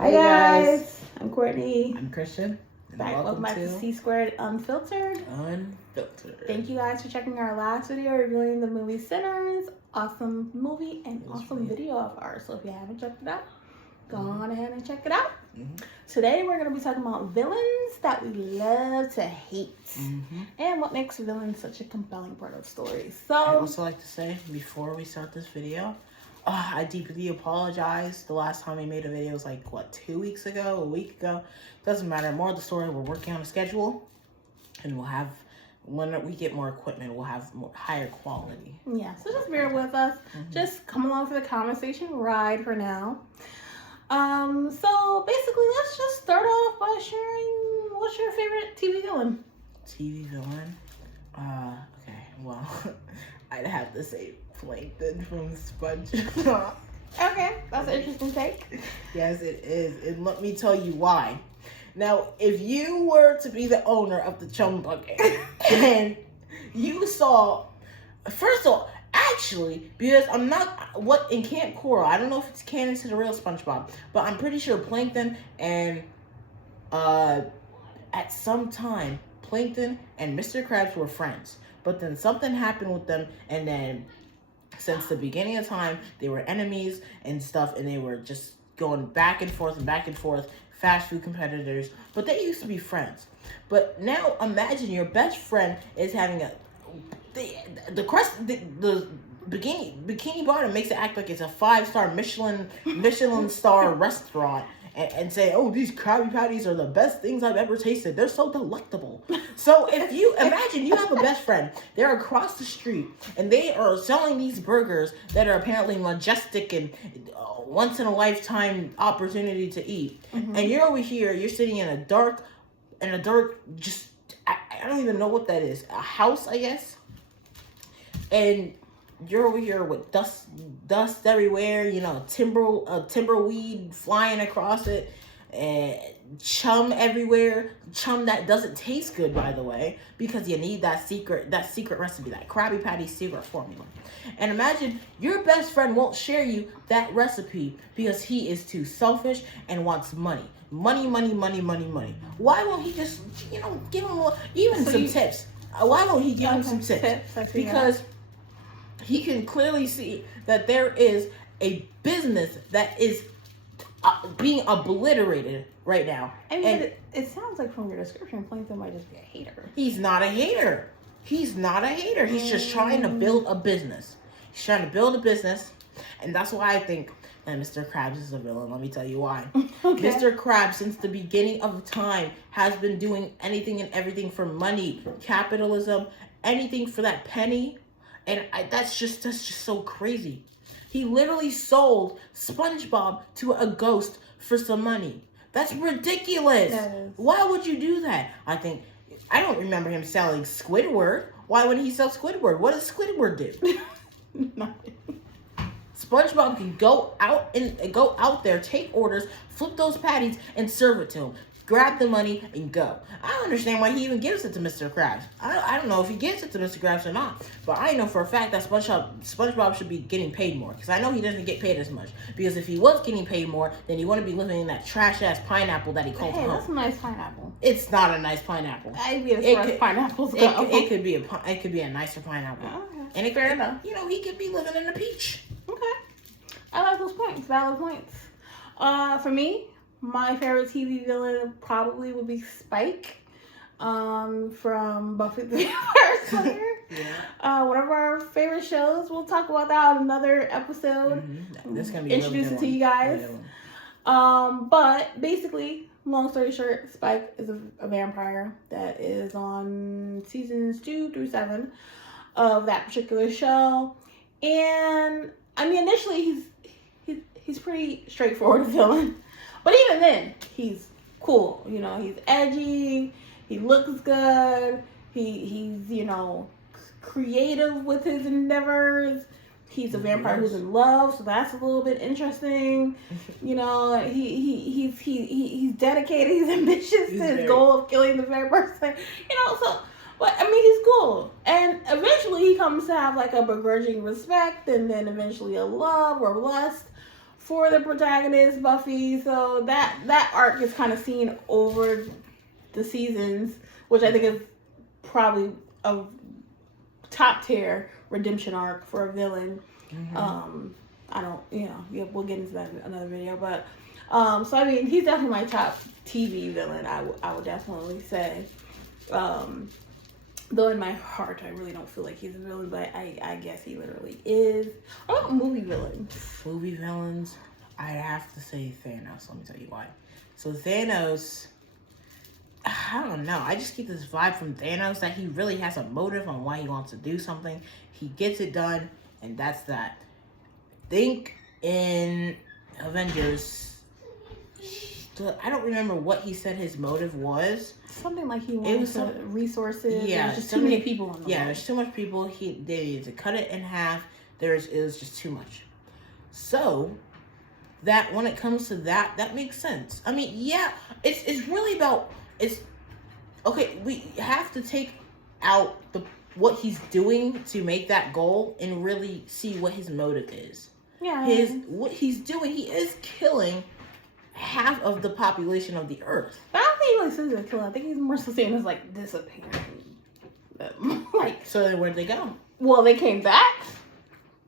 Hi guys, I'm Courtney. I'm Christian. And welcome back to C Squared Unfiltered. Thank you guys for checking our last video reviewing the movie Sinners. Awesome movie and awesome video of ours. So if you haven't checked it out, go on ahead and check it out. Today we're going to be talking about villains that we love to hate and what makes villains such a compelling part of stories. So I'd also like to say before we start this video, I deeply apologize. The last time we made a video was like, what, 2 weeks ago, a week ago? Doesn't matter. More of the story, we're working on a schedule. And we'll have, when we get more equipment, we'll have higher quality. Yeah, so just bear with us. Just come along for the conversation ride for now. So basically, let's just start off by sharing what's your favorite TV villain? TV villain? Okay, well, I'd have to say Plankton from SpongeBob. Okay, that's an interesting take. Yes, it is. And let me tell you why. Now, if you were to be the owner of the Chum Bucket and you saw, first of all, actually, because I'm not, what in Camp Coral, I don't know if it's canon to the real SpongeBob, but I'm pretty sure Plankton and, at some time, Plankton and Mr. Krabs were friends. But then something happened with them, and then since the beginning of time, they were enemies and stuff, and they were just going back and forth, fast food competitors, but they used to be friends. But now imagine your best friend is having the bikini bottom makes it act like it's a 5-star Michelin star restaurant. And say, oh, these Krabby Patties are the best things I've ever tasted. They're so delectable. So if you imagine you have a best friend, they're across the street, and they are selling these burgers that are apparently majestic and once in a lifetime opportunity to eat. And you're over here, you're sitting in a dark, just, I don't even know what that is. A house, I guess. And you're over here with dust everywhere, you know, timberweed flying across it, and chum everywhere. Chum that doesn't taste good, by the way, because you need that secret recipe, that Krabby Patty secret formula. And imagine your best friend won't share you that recipe because he is too selfish and wants money. Money. Why won't he just, you know, give him some tips? Why won't he give him some tips? Because he can clearly see that there is a business that is being obliterated right now. I mean, it sounds like from your description, Plankton might just be a hater. He's not a hater. He's just trying to build a business. And that's why I think that Mr. Krabs is a villain. Let me tell you why. Okay. Mr. Krabs, since the beginning of time, has been doing anything and everything for money, capitalism, anything for that penny. And that's just so crazy. He literally sold SpongeBob to a ghost for some money. That's ridiculous. Why would you do that? I don't remember him selling Squidward. Why would he sell Squidward? What does Squidward do? Nothing. SpongeBob can go out there, take orders, flip those patties, and serve it to him. Grab the money and go. I don't understand why he even gives it to Mr. Krabs. I don't know if he gives it to Mr. Krabs or not, but I know for a fact that SpongeBob should be getting paid more, because I know he doesn't get paid as much. Because if he was getting paid more, then he wouldn't be living in that trash ass pineapple that he calls home. That's a nice pineapple. It's not a nice pineapple. I'd be as far as pineapples go. It could be a nicer pineapple. Okay. And fair enough. You know, he could be living in a peach. Okay. I like those points. Valid points. For me, my favorite TV villain probably would be Spike, from Buffy the Vampire Slayer. One of our favorite shows. We'll talk about that on another episode. This is gonna be introduce it to you guys. But basically, long story short, Spike is a vampire that is on seasons 2 through 7 of that particular show. And I mean, initially he's pretty straightforward villain. But even then, he's cool. You know, he's edgy. He looks good. He's, you know, creative with his endeavors. He's a vampire who's in love, so that's a little bit interesting. You know, he's dedicated. He's ambitious to his goal of killing the vampire. You know, so. But I mean, he's cool. And eventually, he comes to have like a begrudging respect, and then eventually a love or lust for the protagonist, Buffy. So that arc is kind of seen over the seasons, which I think is probably a top tier redemption arc for a villain. I don't, yeah, we'll get into that in another video, but so I mean, he's definitely my top TV villain. I would definitely say. Though in my heart, I really don't feel like he's a villain, but I guess he literally is. What about movie villains? Movie villains, I'd have to say Thanos. Let me tell you why. So Thanos, I don't know. I just get this vibe from Thanos that he really has a motive on why he wants to do something. He gets it done, and that's that. Think in Avengers, I don't remember what he said his motive was. Something like he wanted resources. Yeah, there's just too many people on the world. There's too much people. They needed to cut it in half. It was just too much. So that when it comes to that makes sense. I mean, yeah, it's really about okay. We have to take out what he's doing to make that goal and really see what his motive is. Yeah, what he's doing. He is killing half of the population of the earth. But I don't think he really says it's killing. I think he's more so saying it's like disappearing. Like, so then where'd they go? Well, they came back.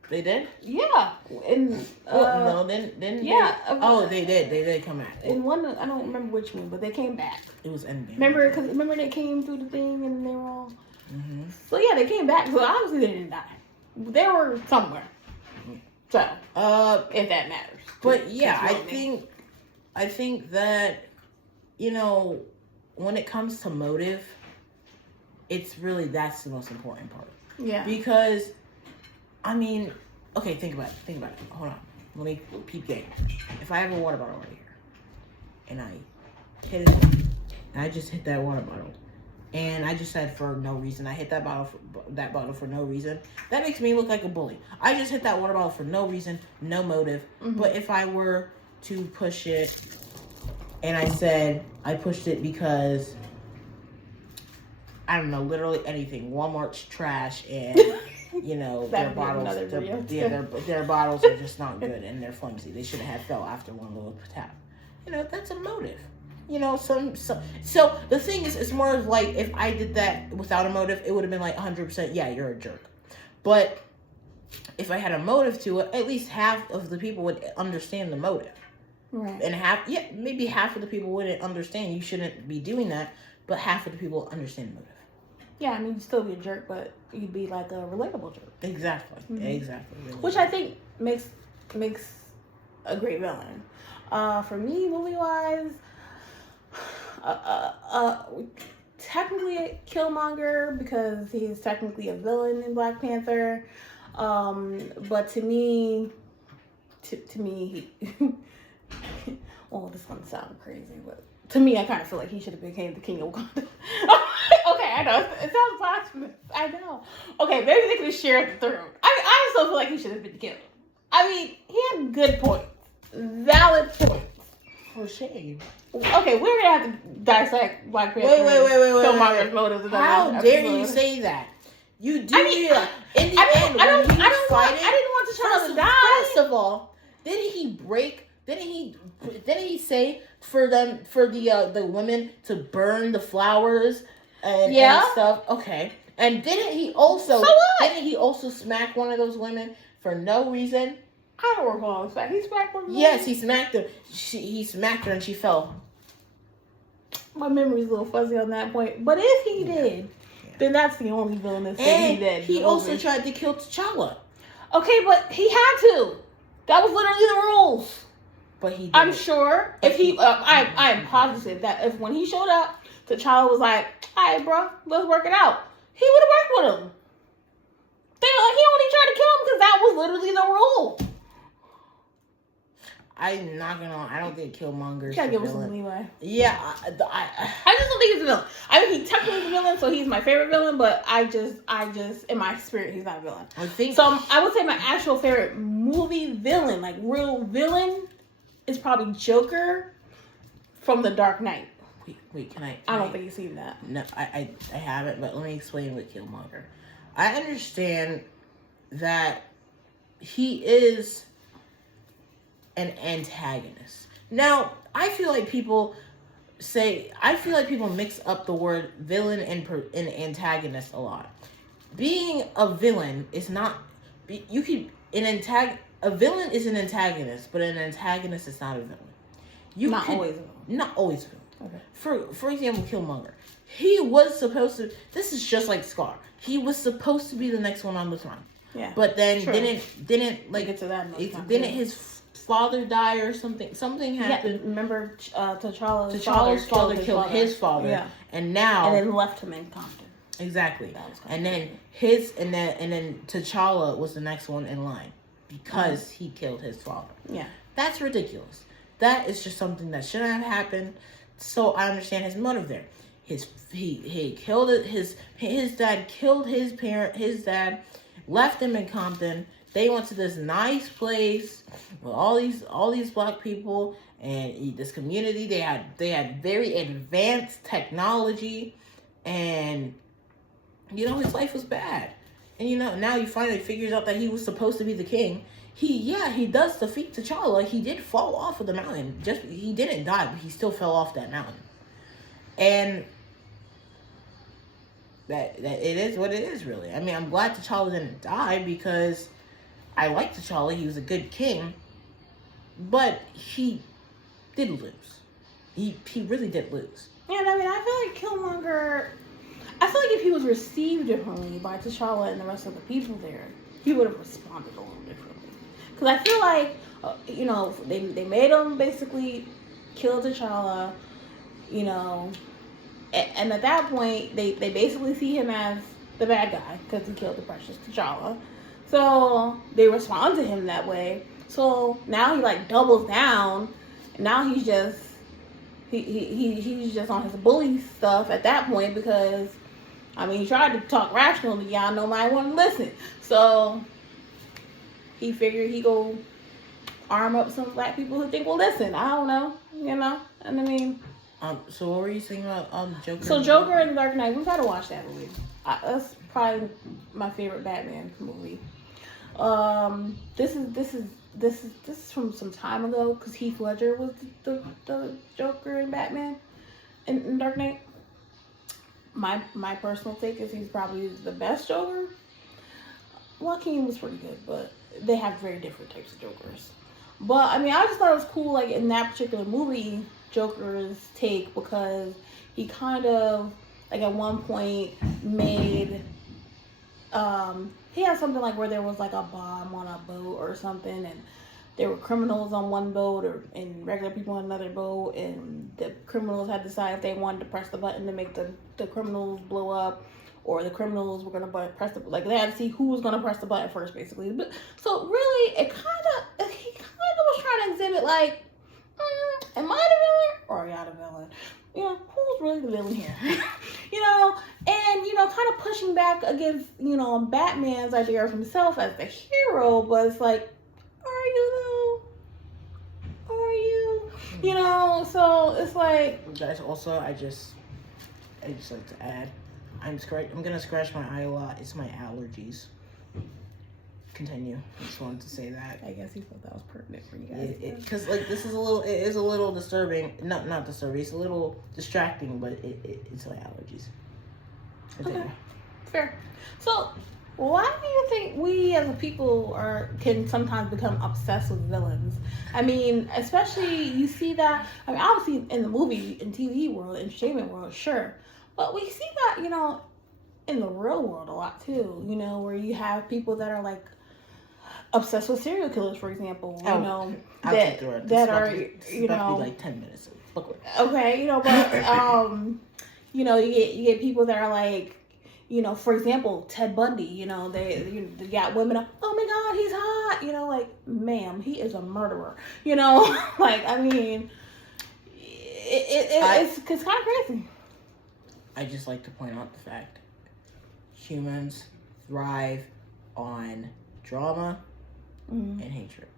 They did? Yeah. And no, then yeah. They did come back. In one, I don't remember which one, but they came back. It was Endgame. Remember they came through the thing and they were all. So yeah, they came back. So obviously they didn't die. They were somewhere. So if that matters. But yeah, I think that, when it comes to motive, it's really, that's the most important part. Yeah. Because, I mean, okay, think about it. Hold on. Let me peep game. If I have a water bottle right here, and I hit it, and I just hit that water bottle, and I just said for no reason, I hit that bottle for no reason, that makes me look like a bully. I just hit that water bottle for no reason, no motive. But if I were to push it, and I said I pushed it because, I don't know, literally anything, Walmart's trash, and their bottles, their bottles are just not good and they're flimsy. They should have fell after one little tap. That's a motive. So the thing is, it's more of like, if I did that without a motive, it would have been like 100%, yeah, you're a jerk. But if I had a motive to it, at least half of the people would understand the motive. Right. And maybe half of the people wouldn't understand you shouldn't be doing that, but half of the people understand the motive. Yeah, I mean, you'd still be a jerk, but you'd be like a relatable jerk. Exactly. Exactly. Which I think makes a great villain. For me, movie-wise, technically Killmonger, because he is technically a villain in Black Panther. But to me, he well, this is gonna sound crazy, but to me, I kind of feel like he should have became the king of Wakanda. Okay, I know it sounds blasphemous. I know. Okay, maybe they could have shared the throne. I still feel like he should have been killed. I mean, he had good points, valid points. For shame. Okay, we're gonna have to dissect Black Panther. Wait. Killmonger's motives. How dare you say that? You do. I didn't want T'Challa to die. First of all, didn't he say for the women to burn the flowers and stuff? Okay. And didn't he also smack one of those women for no reason? I don't recall. He smacked one of them? Yes, he smacked her. He smacked her and she fell. My memory's a little fuzzy on that point. But if he did, then that's the only villainous thing he did. He also tried to kill T'Challa. Okay, but he had to. That was literally the rules. But he did. I'm sure if he, I am positive that if when he showed up, T'Challa was like, "All right, bro, let's work it out." He would have worked with him. He only tried to kill him because that was literally the rule. I'm not gonna. I don't think Killmonger's gotta the give him villain. some leeway. Yeah, I just don't think he's a villain. I mean, he technically is a villain, so he's my favorite villain. But I just, in my spirit, he's not a villain. I think so. I would say my actual favorite movie villain, like real villain, is probably Joker from The Dark Knight. Wait, can I? I don't think you've seen that. No, I haven't. But let me explain with Killmonger. I understand that he is an antagonist. Now, I feel like people mix up the word villain and antagonist a lot. Being a villain is not, you can, a villain is an antagonist, but an antagonist is not a villain. Always a villain. Not always a villain. Okay. For example, Killmonger. He was supposed to, this is just like Scar. He was supposed to be the next one on the throne. Yeah. But then True. didn't like, get to that didn't his father die or something? Something happened. Yeah, remember T'Challa's father killed his father. Yeah. And now, and then left him in Compton. Exactly. And then T'Challa was the next one in line because he killed his father. Yeah. That's ridiculous. That is just something that shouldn't have happened. So I understand his motive there. He killed his dad killed his parent. His dad left him in Compton. They went to this nice place with all these black people and this community. They had very advanced technology, and his life was bad. And now he finally figures out that he was supposed to be the king. He does defeat T'Challa. He did fall off of the mountain. He didn't die, but he still fell off that mountain. And that it is what it is, really. I mean, I'm glad T'Challa didn't die because I like T'Challa. He was a good king, but he did lose. He really did lose. Yeah, I mean, I feel like Killmonger. I feel like if he was received differently by T'Challa and the rest of the people there, he would have responded a little differently. Because I feel like, they made him basically kill T'Challa, and at that point, they basically see him as the bad guy because he killed the precious T'Challa. So they respond to him that way. So now he doubles down. And now he's just he's just on his bully stuff at that point because he tried to talk rationally. Y'all know nobody want to listen. So he figured he go arm up some black people who think will listen. I don't know, And I mean. So what were you saying about Joker? So Joker and the Dark Knight, we've got to watch that movie. That's probably my favorite Batman movie. This is from some time ago because Heath Ledger was the Joker in Batman in Dark Knight. My personal take is he's probably the best Joker. Joaquin was pretty good, but they have very different types of Jokers. But I just thought it was cool, in that particular movie, Joker's take, because he kind of at one point made he had something where there was a bomb on a boat or something, and there were criminals on one boat and regular people on another boat, and the criminals had to decide if they wanted to press the button to make the criminals blow up, or the criminals were going to press they had to see who was going to press the button first, basically. But so really, he kind of was trying to exhibit am I the villain or are y'all the villain? Who's really the villain here? And kind of pushing back against, Batman's idea of himself as the hero, but it's are you though? Are you? So it's Guys, also, I just like to add, I'm gonna scratch my eye a lot. It's my allergies. Continue. I just wanted to say that. I guess he thought that was pertinent for you guys. Because it is a little disturbing. Not disturbing. It's a little distracting, but it's my allergies. Continue. Okay, fair. So, why do you think we as a people can sometimes become obsessed with villains? Especially you see that. Obviously in the movie and TV world, entertainment world, sure, but we see that in the real world a lot too. Where you have people that are obsessed with serial killers, for example. That are be 10 minutes. Okay, but you get people that are for example, Ted Bundy. They got women. Oh my God, he's hot. Ma'am, he is a murderer. It's kind of crazy. I just like to point out the fact humans thrive on drama and hatred.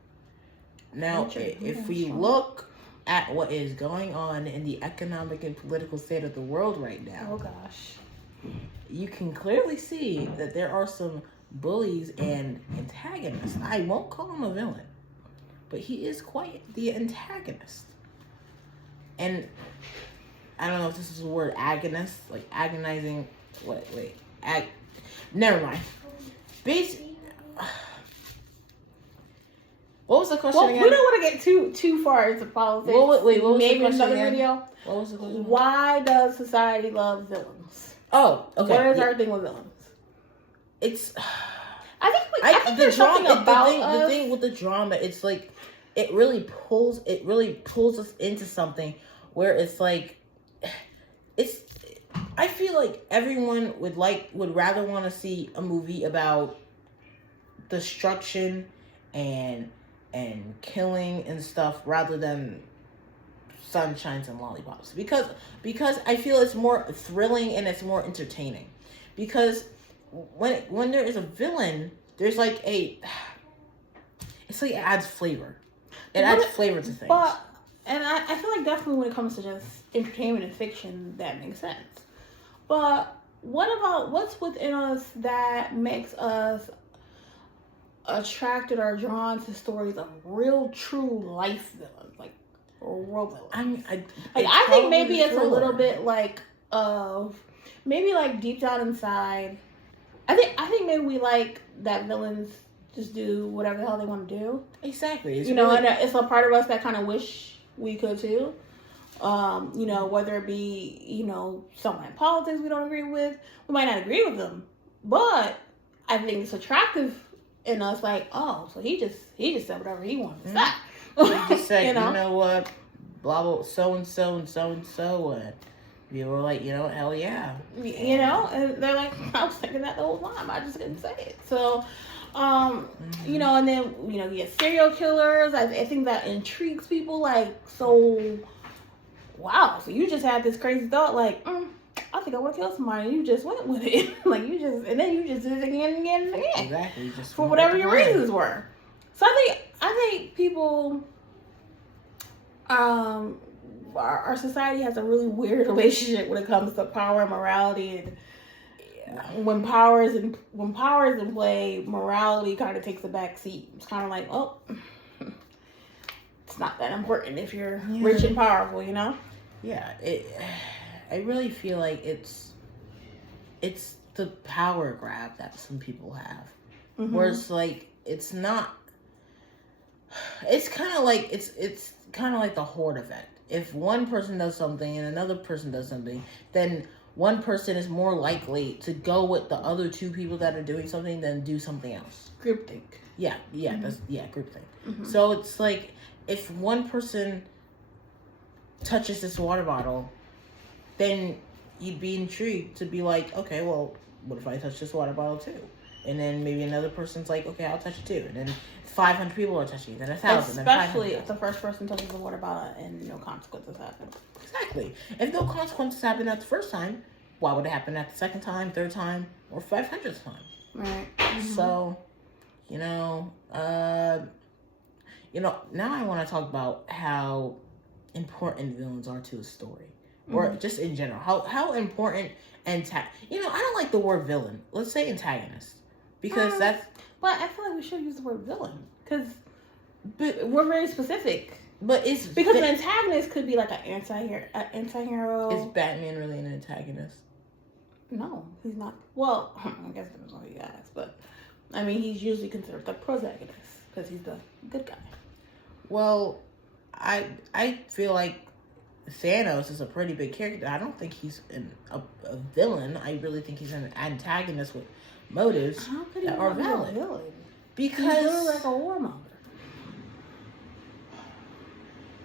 Now, if we look at what is going on in the economic and political state of the world right now, oh gosh, you can clearly see that there are some bullies and antagonists. I won't call them a villain, but he is quite the antagonist. And I don't know if this is the word agonist, like agonizing. Never mind. What was the question again? We don't want to get too far into politics. What was Maybe the question another again? video. What was the question? Why does society love villains? Oh, okay. What is our thing with villains? It's. I think there's something about the thing with the drama. It's like it really pulls us into something where it's like it's. I feel like everyone would rather want to see a movie about destruction and killing and stuff rather than sunshines and lollipops, because I feel it's more thrilling and it's more entertaining, because when there is a villain, there's like it's like it adds flavor. It adds flavor to things. But I feel like definitely when it comes to just entertainment and fiction, that makes sense. But what about what's within us that makes us attracted or drawn to stories of real, true life villains, like real villains? I mean, I think maybe it's a little bit like of maybe like deep down inside. I think maybe we like that villains just do whatever the hell they want to do. Exactly. And it's a part of us that kind of wish we could too. Whether it be, someone in politics we don't agree with, we might not agree with them, but I think it's attractive in us, like, oh, so he just said whatever he wanted to say. He just said, you know what, blah blah, so and so and so and so, and people were like, hell yeah, and they're like, I was thinking that the whole time, I just couldn't say it. So, and then you get serial killers. I think that intrigues people, like, so. Wow, so you just had this crazy thought, like, I think I want to kill somebody. You just went with it, and then you just did it again and again and again. Exactly, just for whatever your reasons were. So I think people, our society has a really weird relationship when it comes to power and morality, and when power is in play, morality kind of takes a back seat. It's kind of like, oh. It's not that important if you're rich and powerful, Yeah, I really feel like it's the power grab that some people have, where it's like it's not. It's kind of like it's kind of like the horde effect. If one person does something and another person does something, then one person is more likely to go with the other two people that are doing something than do something else. Groupthink. Yeah, that's groupthink. So it's like, if one person touches this water bottle, then you'd be intrigued to be like, okay, well, what if I touch this water bottle too? And then maybe another person's like, okay, I'll touch it too. And then 500 people are touching it, then 1,000. Especially if the first person touches the water bottle and no consequences happen. Exactly. If no consequences happen at the first time, why would it happen at the second time, third time, or 500th time? Right. So, now I want to talk about how important villains are to a story, or just in general, how important I don't like the word villain. Let's say antagonist, because that's. But I feel like we should use the word villain because we're very specific. But it's because an antagonist could be like an anti-hero. Is Batman really an antagonist? No, he's not. Well, I guess it depends on who you ask, but I mean, he's usually considered the protagonist because he's the good guy. Well, I feel like Thanos is a pretty big character. I don't think he's a villain. I really think he's an antagonist with motives that are valid. Because he's like a warmonger.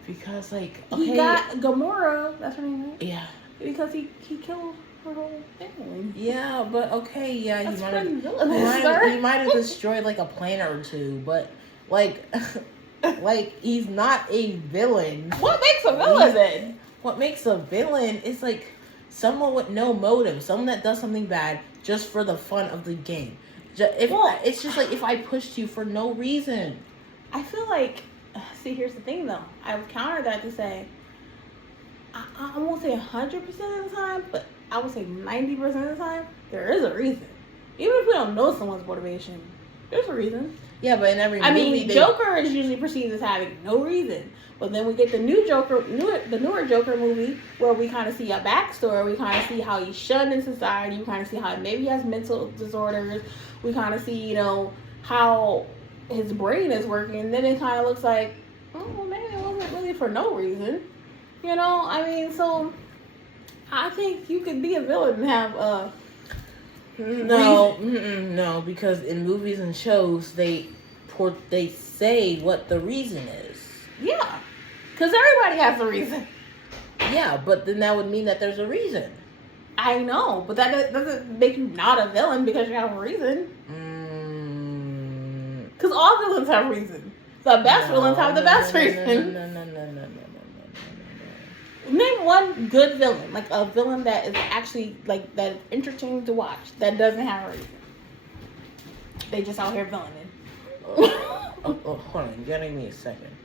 Because he got Gamora. That's her name, right? Yeah. Because he killed her whole family. Yeah, but he might have destroyed like a planet or two, but he's not a villain. What makes a villain then? What makes a villain is like someone with no motive, someone that does something bad just for the fun of the game. It's just like if I pushed you for no reason. I feel like, see, here's the thing though. I would counter that to say, I won't say 100% of the time, but I would say 90% of the time, there is a reason. Even if we don't know someone's motivation, There's a reason. Yeah, but in every I movie, mean, Joker is usually perceived as having no reason. But then we get the newer Joker movie where we kind of see a backstory. We kind of see how he's shunned in society. We kind of see how maybe he has mental disorders. We kind of see, how his brain is working. And then it kind of looks like, oh, maybe it wasn't really for no reason. I mean, so I think you could be a villain and have no, because in movies and shows they say what the reason is. Yeah, because everybody has a reason. Yeah, but then that would mean that there's a reason. I know, but that doesn't make you not a villain because you have a reason. Because all villains have reason. The best villains have the best reason. No. Name one good villain, like a villain that is actually like that is entertaining to watch that doesn't have a reason. They just out here villaining. Hold on, give me a second.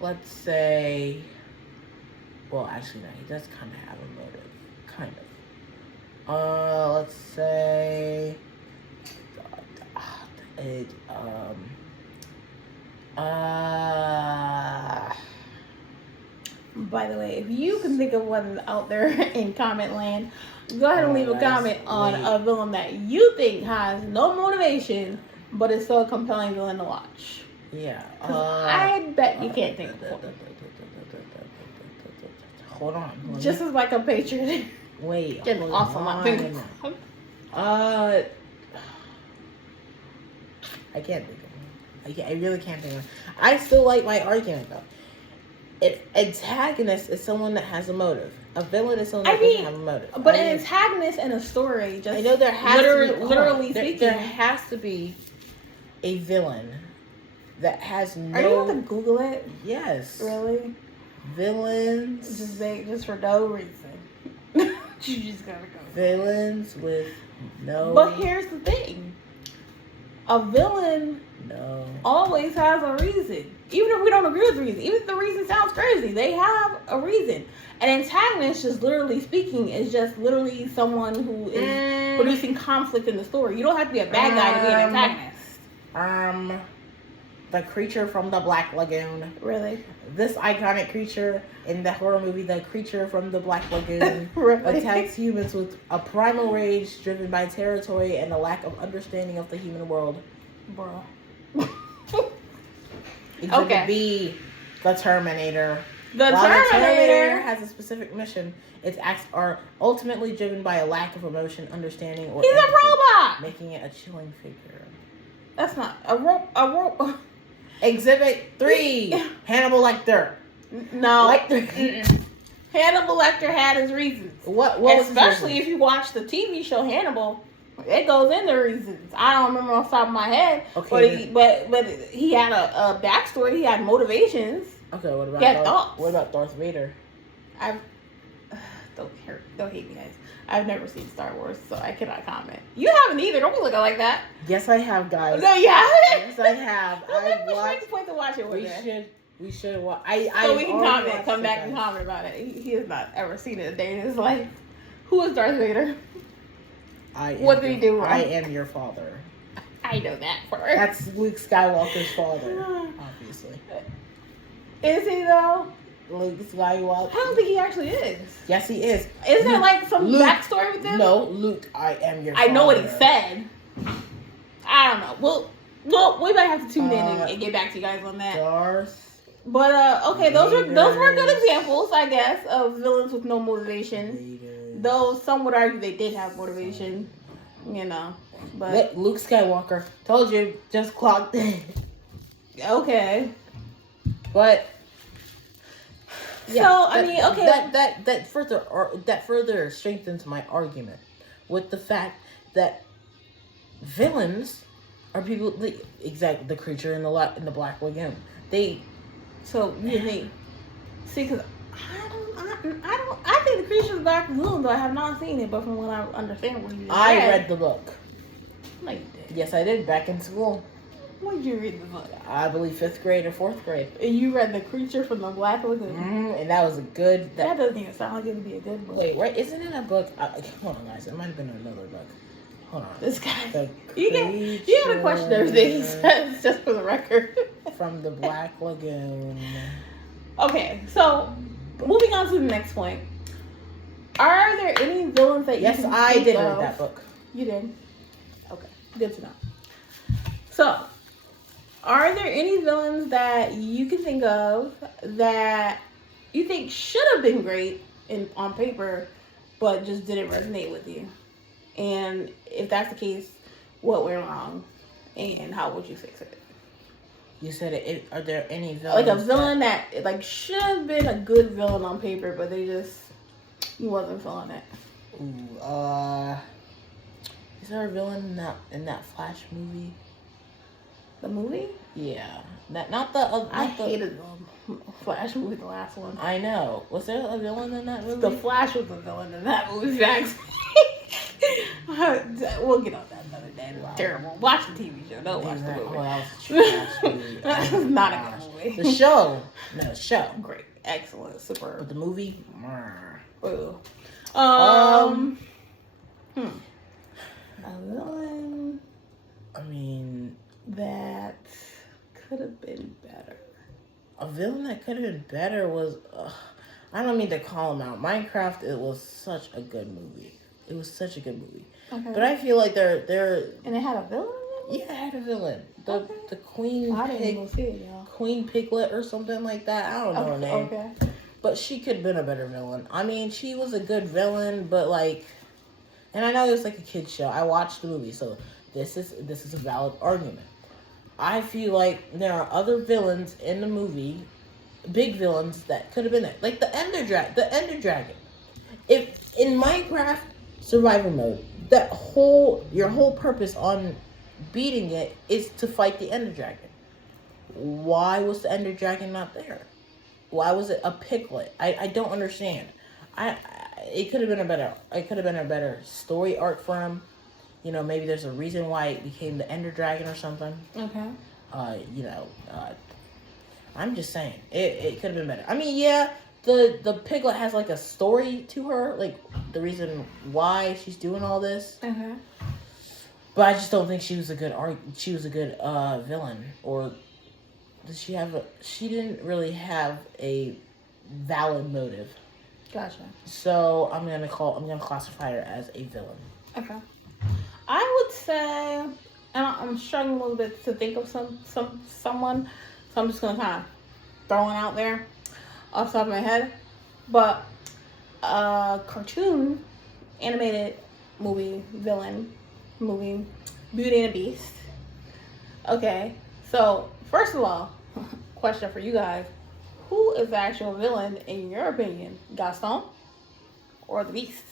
Let's say. Well, actually, no. He does kind of have a motive, kind of. Let's say. By the way, if you can think of one out there in comment land, go ahead and leave a comment on a villain that you think has no motivation, but is still a compelling villain to watch. Yeah. I bet you can't think of one. Hold on. Just as like a Patriot. Wait. Get off of my finger. I can't think of one. I really can't think of one. I still like my argument though. An antagonist is someone that has a motive. A villain is someone that doesn't have a motive. But an antagonist in a story, just I know there has literally speaking, there has to be a villain that has no. Are you going to Google it? Yes. Really? Villains. Just for no reason. You just gotta go. Villains with no. But here's the thing. A villain always has a reason. Even if we don't agree with the reason. Even if the reason sounds crazy. They have a reason. An antagonist, just literally speaking, is just literally someone who is producing conflict in the story. You don't have to be a bad guy to be an antagonist. The creature from the Black Lagoon. Really? This iconic creature in the horror movie, the creature from the Black Lagoon, really? Attacks humans with a primal rage driven by territory and a lack of understanding of the human world. Bro. Exhibit B, the Terminator. The Terminator has a specific mission. Its acts are ultimately driven by a lack of emotion, understanding, or he's empathy, a robot, making it a chilling figure. That's not a rope. Exhibit 3, Hannibal Lecter. No. Hannibal Lecter had his reasons. What especially if you watch the TV show Hannibal, it goes into reasons. I don't remember off the top of my head. Okay. But he had a backstory. He had motivations. Okay, what about Darth Vader? Don't hate me, guys. I've never seen Star Wars, so I cannot comment. You haven't either. Don't be looking like that. Yes, I have, guys. No, you haven't? Yes, I have. I've watched. Point to watch it with We should watch. So we can comment. Come back and comment about it. He has not ever seen it a day in his life. Who is Darth Vader? What did he do wrong? I am your father. I know that part. That's Luke Skywalker's father, obviously. Is he though? Luke Skywalker. I don't think he actually is. Yes, he is. Is there like some backstory with him? No, Luke, I am your father. I know what he said. I don't know. Well, we might have to tune in and get back to you guys on that. Darth. But okay, those were good examples, I guess, of villains with no motivation. Though some would argue they did have motivation, But Luke Skywalker told you, just clocked in. Okay. But yeah, so I mean, okay, that further strengthens my argument with the fact that villains are people exactly the creature in the Black Lagoon. See, because I think the creature in the Black Lagoon, though I have not seen it, but from what I understand, I read the book. No, you did. Yes, I did back in school. When did you read the book? I believe 5th grade or 4th grade. And you read The Creature from the Black Lagoon. And that was a good. That doesn't even sound like it would be a good book. Wait, right? Isn't it a book? Hold on, guys. It might have been another book. Hold on. This guy. The You gotta question everything he says, just for the record. From the Black Lagoon. Okay, so moving on to the next point. Are there any villains that you Yes, can I think did of? read that book. You did? Okay, good to know. So, are there any villains that you can think of that you think should have been great on paper, but just didn't resonate with you? And if that's the case, what went wrong, and how would you fix it? You said it. Are there any villains? Like a villain that like should have been a good villain on paper, but you wasn't feeling it. Ooh, is there a villain in that Flash movie? The movie? Yeah, not the. I hated the Flash movie, the last one. I know. Was there a villain in that movie? The Flash was the villain in that movie. Facts. We'll get on that another day. It was terrible. Watch the TV show. Don't watch the movie. Oh, that was a trash movie. That was not a good movie. The show. No, the show. Great. Excellent. Superb. But the movie. Ooh. A villain. I mean, that could have been better. A villain that could have been better was. I don't mean to call him out. Minecraft. It was such a good movie. It was such a good movie. Okay. But I feel like they're. And it had a villain in it? Yeah, it had a villain. The Queen I didn't even see it, y'all. Queen Piglet or something like that. I don't know her name. Okay. But she could have been a better villain. I mean, she was a good villain, but like, and I know it was like a kid's show. I watched the movie, so this is a valid argument. I feel like there are other villains in the movie, big villains that could have been there, like the Ender Dragon. If in Minecraft survival mode, your whole purpose on beating it is to fight the Ender Dragon. Why was the Ender Dragon not there? Why was it a piglet? I don't understand. It could have been a better story arc for him. You know, maybe there's a reason why it became the Ender Dragon or something. Okay. I'm just saying it could have been better. I mean, yeah, the piglet has like a story to her, like the reason why she's doing all this. Okay. But I just don't think she was a good villain, or she didn't really have a valid motive. Gotcha. So I'm gonna classify her as a villain. Okay. I would say, and I'm struggling a little bit to think of someone, so I'm just gonna kind of throw one out there off the top of my head. But cartoon animated villain movie, Beauty and the Beast. Okay, so first of all, question for you guys: who is the actual villain in your opinion, Gaston or the Beast?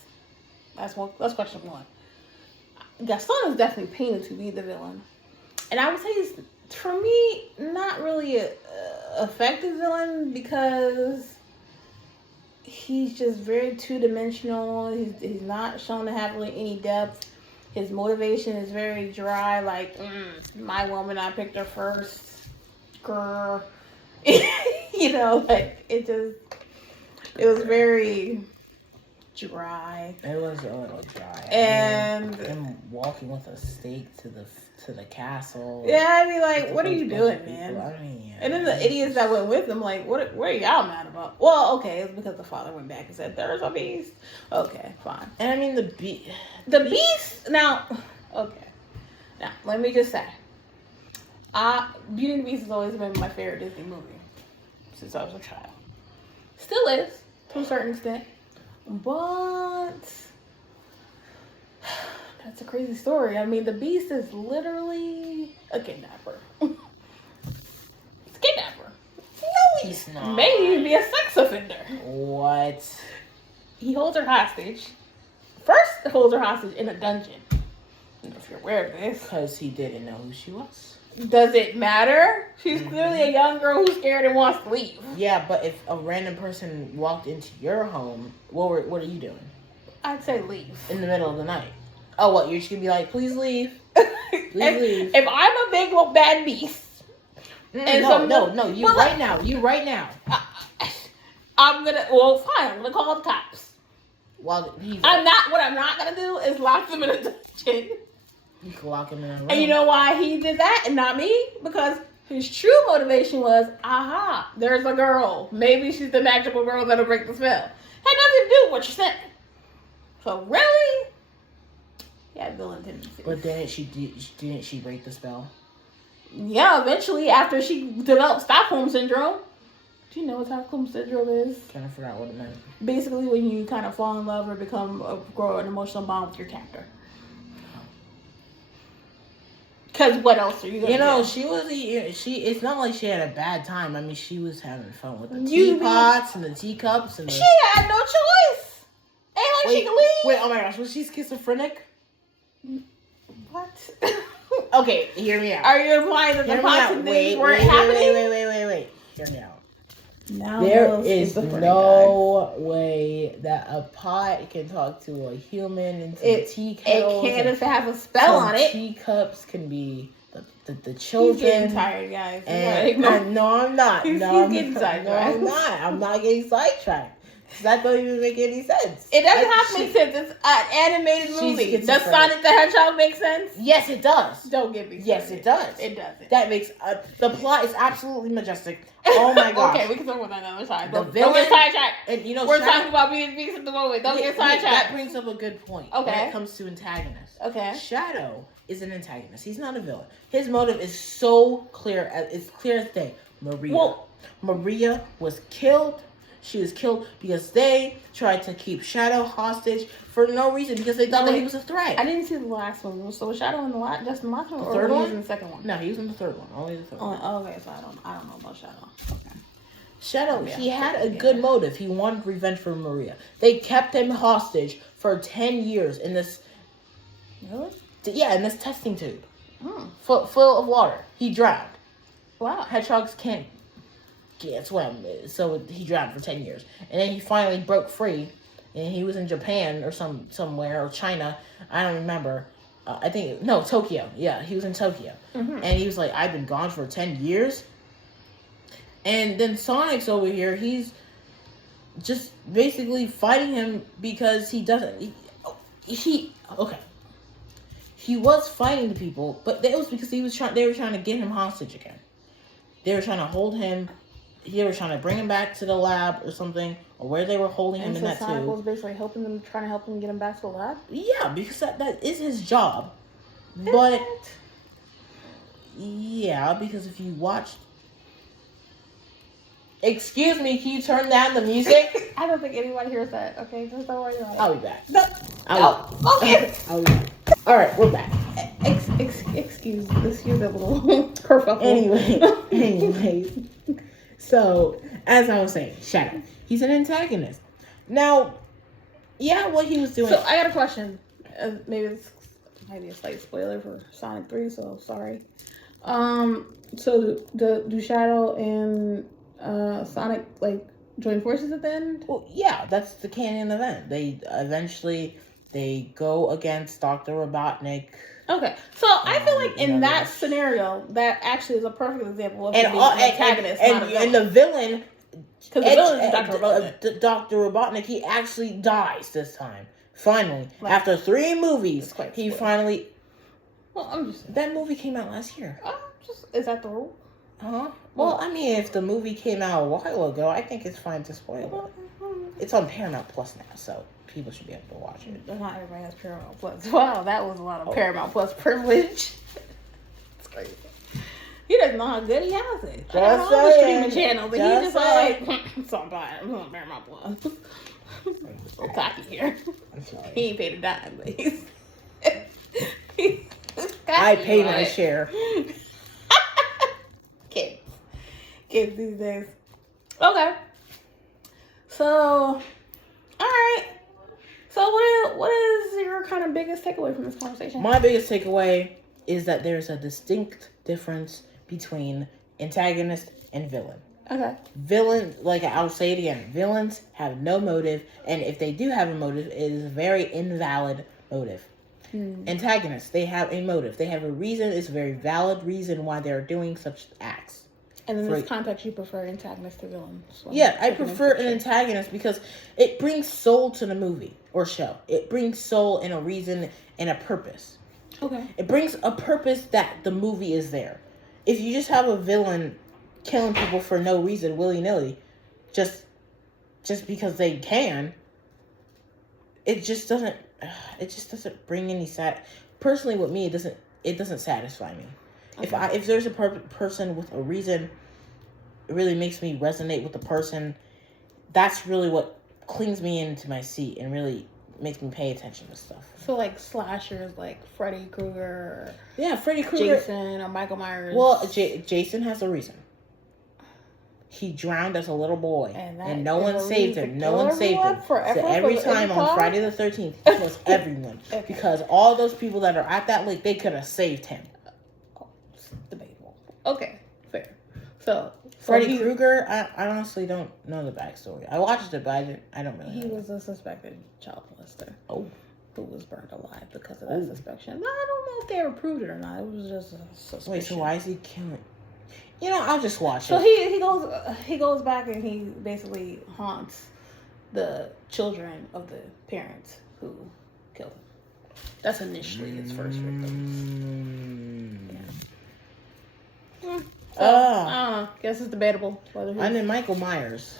That's question one. Gaston is definitely painted to be the villain, and I would say he's, for me, not really a effective villain because he's just very two-dimensional. He's not shown to have really any depth. His motivation is very dry, like, my woman, I picked her first. Grr. You know, like, it was very dry. It was a little dry. And him walking with a stake to the castle. Yeah, I'd be like, what are you doing, man? I mean, yeah. And then the idiots that went with him, like, what are y'all mad about? Well, okay, it's because the father went back and said, there's a beast. Okay, fine. And I mean, the beast, now, okay. Now, let me just say, Beauty and the Beast has always been my favorite Disney movie since I was a child. Still is, to a certain extent. But that's a crazy story. I mean, the Beast is literally a kidnapper. It's a kidnapper. No, he's not. Maybe he'd be a sex offender. What? He holds her hostage. First, he holds her hostage in a dungeon. If you're aware of this. Because he didn't know who she was. Does it matter? She's clearly a young girl who's scared and wants to leave. Yeah, but if a random person walked into your home, what are you doing? I'd say leave. In the middle of the night. Oh, what? You're just going to be like, please leave. Please leave. If I'm a big old bad beast. No. You right now. I'm going to, well, fine. I'm going to call the cops. What I'm not going to do is lock them in a dungeon. You can lock him in a room. And you know why he did that and not me? Because his true motivation was, aha, there's a girl. Maybe she's the magical girl that'll break the spell. Had nothing to do with what you're saying. So really? He had villain tendencies. But didn't she break the spell? Yeah, eventually after she developed Stockholm Syndrome. Do you know what Stockholm Syndrome is? Kind of forgot what it meant. Basically when you kind of fall in love or grow an emotional bond with your character. Because what else are you going to do? It's not like she had a bad time. I mean, she was having fun with the You teapots and the teacups. And She had no choice. Ain't like she could leave. Wait, oh my gosh, was she schizophrenic? What? Okay, hear me out. Are you implying that the pots and things weren't happening? Wait. Hear me out. No, There is no way that a pot can talk to a human, and tea kettles. It can't if it has a spell on it. Teacups can be the children. He's getting tired, guys. No, I'm not. He's getting sidetracked. No, I'm not. I'm not getting sidetracked. That don't even make any sense. It doesn't have to make sense. It's an animated movie. Does Sonic the Hedgehog make sense? Yes, it does. Don't get me started. Yes, it does. It doesn't. That makes the plot is absolutely majestic. Oh my gosh. Okay, we can talk about that another time. The Don't villain, get sidetracked. And you know, we're talking about being at the moment. Don't get sidetracked. That brings up a good point. Okay. When it comes to antagonists. Okay. Shadow is an antagonist. He's not a villain. His motive is so clear. It's clear as day. Maria was killed. She was killed because they tried to keep Shadow hostage for no reason, because they thought that he was a threat. I didn't see the last one. So was Shadow in the last one, the third one? He was in the second one? No, he was in the third one. Only the third one. Oh, okay, so I don't know about Shadow. Okay. Shadow, he had a good motive. He wanted revenge for Maria. They kept him hostage for 10 years in this. Really? Yeah, in this testing tube, full of water. He drowned. Wow. Hedgehogs can't swim, so he drowned for 10 years, and then he finally broke free, and he was in Japan or somewhere, or China, I don't remember. I think Tokyo. Yeah, he was in Tokyo, and he was like, I've been gone for 10 years, and then Sonic's over here. He's just basically fighting him because he doesn't. He was fighting the people, but it was because they were trying to get him hostage again. They were trying to hold him. They were trying to bring him back to the lab or something, or where they were holding him in that tube. Sonic was basically trying to help them get him back to the lab? Yeah, because that is his job. But, yeah, because if you watched... Excuse me, can you turn down the music? I don't think anybody hears that, okay? Just don't worry about it. I'll be back. Okay. I'll be back. Alright, we're back. Excuse that little kerfuffle. Anyways. So, as I was saying, Shadow. He's an antagonist. Now, what he was doing... So, I got a question. Maybe this might be a slight spoiler for Sonic 3, so sorry. So, do Shadow and Sonic, join forces at the end? Well, yeah, that's the canon event. They go against Dr. Robotnik. Okay, so I feel like in that scenario, that actually is a perfect example of an antagonist, not a villain. And the villain, because the villain is Dr. Robotnik. Dr. Robotnik, he actually dies this time. Finally, after 3 movies, he finally. Well, I'm just. That movie came out last year. Is that the rule? Well, I mean, if the movie came out a while ago, I think it's fine to spoil it. It's on Paramount Plus now, so people should be able to watch it. Not everybody has Paramount Plus. Wow, that was a lot of Paramount Plus privilege. It's crazy. He doesn't know how good he has it. I got all the streaming channels, but he's just like, so I'm buying. I'm on Paramount Plus. So cocky here. I'm sorry. He ain't paid a dime, but he's I pay my share. Kids these days. Okay. So, all right. So, what is your kind of biggest takeaway from this conversation? My biggest takeaway is that there's a distinct difference between antagonist and villain. Okay. Villain, I'll say it again, villains have no motive, and if they do have a motive, it is a very invalid motive. Antagonists, they have a motive. They have a reason. It's a very valid reason why they're doing such acts. And in this context, you prefer antagonist to villain. So yeah, I prefer an antagonist because it brings soul to the movie or show. It brings soul and a reason and a purpose. Okay. It brings a purpose that the movie is there. If you just have a villain killing people for no reason, willy nilly, just because they can, it just doesn't bring any personally with me, it doesn't satisfy me. Okay. If there's a person with a reason, it really makes me resonate with the person. That's really what clings me into my seat and really makes me pay attention to stuff. So like slashers like Freddy Krueger. Yeah, Freddy Krueger. Jason or Michael Myers. Well, Jason has a reason. He drowned as a little boy, and no one saved him. No one saved him. So every time on Friday the 13th, he kills everyone. Okay. Because all those people that are at that lake, they could have saved him. Oh, it's debatable. Okay, fair. So Freddy Krueger, I honestly don't know the backstory. I watched it, but I don't really know. He was a suspected child molester. Oh. Who was burned alive because of that suspicion. I don't know if they ever proved it or not. It was just a suspicion. Wait, so why is he killing? You know, I'll just watch it. So he goes back and he basically haunts the children of the parents who killed him. That's initially his first victim. Yeah. So, I don't know. Guess it's debatable whether and then Michael Myers.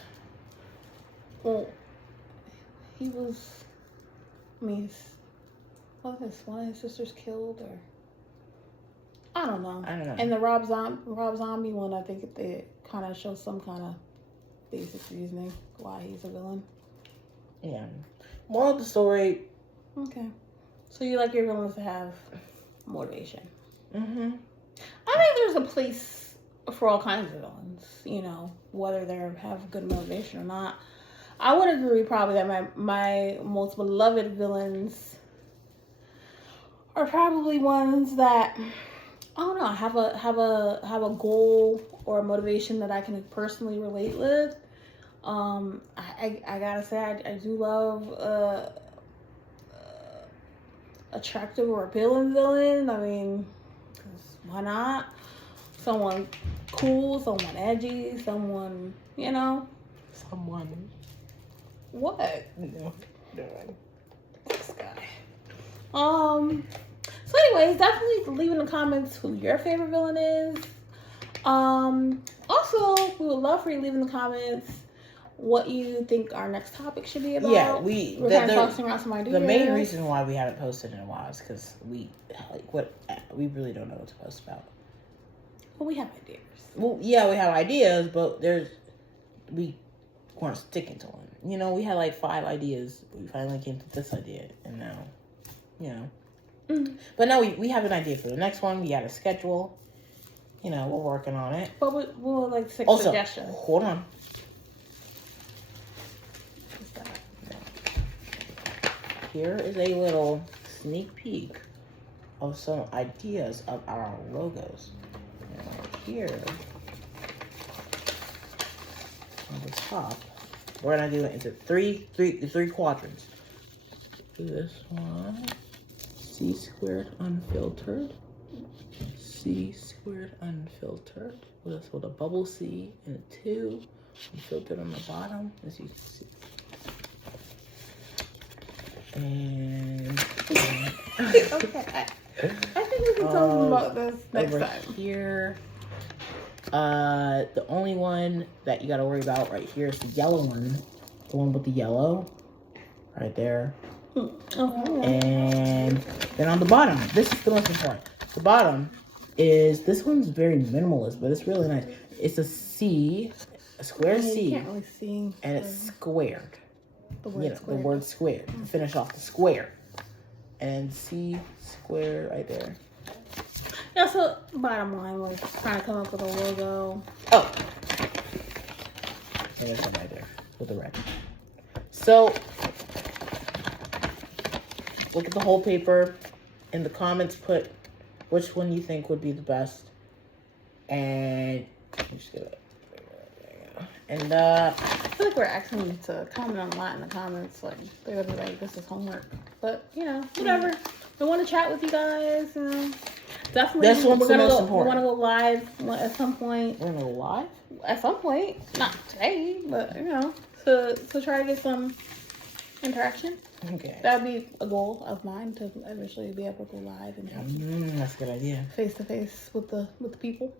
Well, he was. I mean, one of his sisters killed, or I don't know. And the Rob Zombie one, I think they kind of show some kind of basic reasoning why he's a villain. Yeah. Moral of the story. Okay. So you like your villains to have motivation. Mm-hmm. I think there's a place for all kinds of villains, you know, whether they have good motivation or not. I would agree probably that my most beloved villains are probably ones that I don't know, have a goal or a motivation that I can personally relate with. I gotta say I do love attractive or appealing villain. I mean, 'cause why not? Someone cool, someone edgy, someone, you know. Someone. What? No. This guy. So anyways, definitely leave in the comments who your favorite villain is. Also, we would love for you to leave in the comments what you think our next topic should be about. Yeah, we're kind of tossing around some ideas. The main reason why we haven't posted in a while is because we really don't know what to post about. Well, we have ideas. Well, yeah, we have ideas, but we weren't sticking to them. You know, we had like 5 ideas. We finally came to this idea, and now, you know. Mm-hmm. But now we have an idea for the next one. We got a schedule. You know, we're working on it. But we'll like 6 also, suggestions. Hold on. Here is a little sneak peek of some ideas of our logos. Now here on the top, we're gonna do it into three quadrants. Do this one, C squared unfiltered, C squared unfiltered, with a bubble C and a 2 unfiltered on the bottom, as you can see. And okay, I think we can talk about this next time. Here, the only one that you gotta worry about right here is the yellow one, the one with the yellow, right there. And then on the bottom, this is the most important. The bottom is, this one's very minimalist, but it's really nice. It's a C, a square C, you can't really see, and it's squared. The word squared. The word squared. To finish off the square. And C square right there. Yeah, so bottom line was trying to come up with a logo. Oh. And there's one right there with the red. So, look at the whole paper. In the comments, put which one you think would be the best. And just get it. And I feel like we're asking you to comment on a lot in the comments. Like they're gonna be like, "This is homework," but you know, whatever. We want to chat with you guys. You know, definitely. This one's the most important. We want to go live at some point. We're gonna go live at some point, not today, but you know, to try to get some interaction. Okay. That would be a goal of mine, to eventually be able to go live and have That's a good idea. face to face with the people.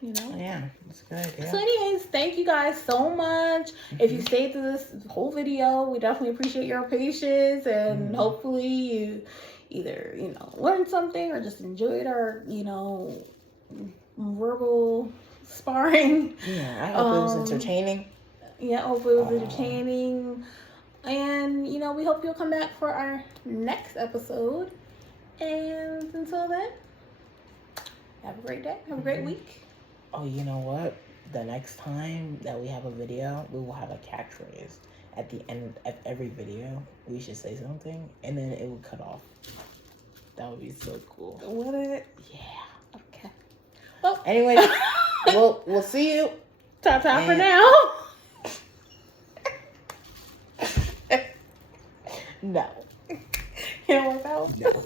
You know? Yeah, that's a good idea. So anyways, thank you guys so much. If you stayed through this whole video, we definitely appreciate your patience, and hopefully you either, learned something or just enjoyed our, verbal sparring. Yeah, I hope it was entertaining. Yeah, hopefully it was entertaining. And, we hope you'll come back for our next episode. And until then, have a great day. Have a great week. Oh, you know what? The next time that we have a video, we will have a catchphrase. At the end of every video, we should say something, and then it will cut off. That would be so cool. Would it? Yeah. Okay. Well, anyway, we'll see you. Ta-ta for now. No. You don't want that? No.